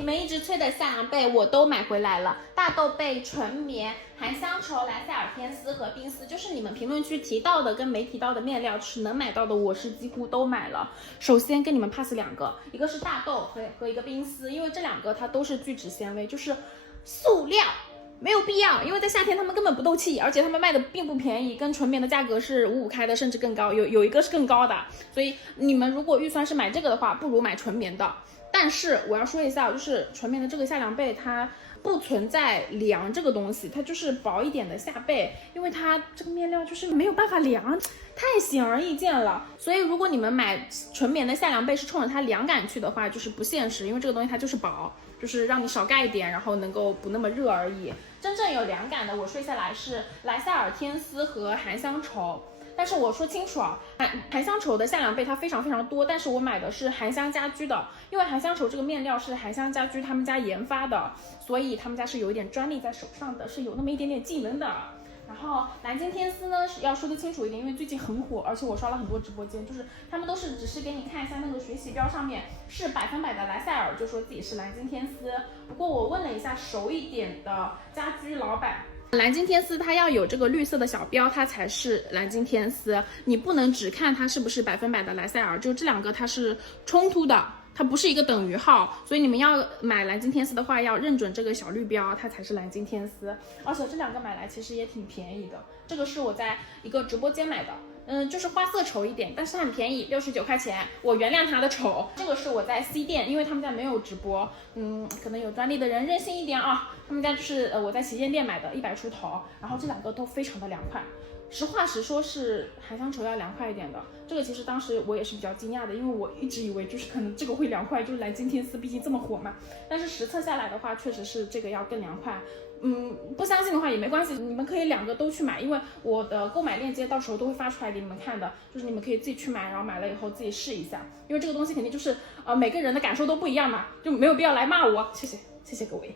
你们一直催的夏凉被我都买回来了，大豆被、纯棉、含香绸、莱塞尔天丝和冰丝，就是你们评论区提到的跟没提到的面料，是能买到的，我是几乎都买了。首先跟你们 pass 两个，一个是大豆和一个冰丝，因为这两个它都是聚酯纤维，就是塑料。没有必要，因为在夏天他们根本不透气，而且他们卖的并不便宜，跟纯棉的价格是五五开的，甚至更高，有一个是更高的。所以你们如果预算是买这个的话，不如买纯棉的。但是我要说一下，就是纯棉的这个夏凉被，它不存在凉这个东西，它就是薄一点的夏被，因为它这个面料就是没有办法凉，太显而易见了。所以如果你们买纯棉的夏凉被是冲着它凉感去的话，就是不现实，因为这个东西它就是薄，就是让你少盖一点，然后能够不那么热而已。真正有凉感的，我睡下来是莱塞尔天丝和含香绸。但是我说清楚啊，含香绸的夏凉被它非常非常多，但是我买的是含香家居的，因为含香绸这个面料是含香家居他们家研发的，所以他们家是有一点专利在手上的，是有那么一点点技能的。然后蓝鲸天丝呢是要说的清楚一点，因为最近很火，而且我刷了很多直播间，就是他们都是只是给你看一下那个学习标上面是100%的莱塞尔，就说自己是蓝鲸天丝。不过我问了一下熟一点的家居老板，蓝鲸天丝它要有这个绿色的小标，它才是蓝鲸天丝，你不能只看它是不是100%的莱塞尔，就这两个它是冲突的。它不是一个等于号，所以你们要买蓝鲸天丝的话，要认准这个小绿标，它才是蓝鲸天丝。而且这两个买来其实也挺便宜的，这个是我在一个直播间买的，就是花色丑一点，但是很便宜，69块钱，我原谅它的丑。这个是我在 C 店，因为他们家没有直播，可能有专利的人任性一点啊，他们家就是我在旗舰店买的，100出头，然后这两个都非常的凉快。实话实说，是含香绸要凉快一点的。这个其实当时我也是比较惊讶的，因为我一直以为就是可能这个会凉快，就是蓝鲸天丝毕竟这么火嘛。但是实测下来的话，确实是这个要更凉快。不相信的话也没关系，你们可以两个都去买，因为我的购买链接到时候都会发出来给你们看的，就是你们可以自己去买，然后买了以后自己试一下，因为这个东西肯定就是每个人的感受都不一样嘛，就没有必要来骂我。谢谢各位。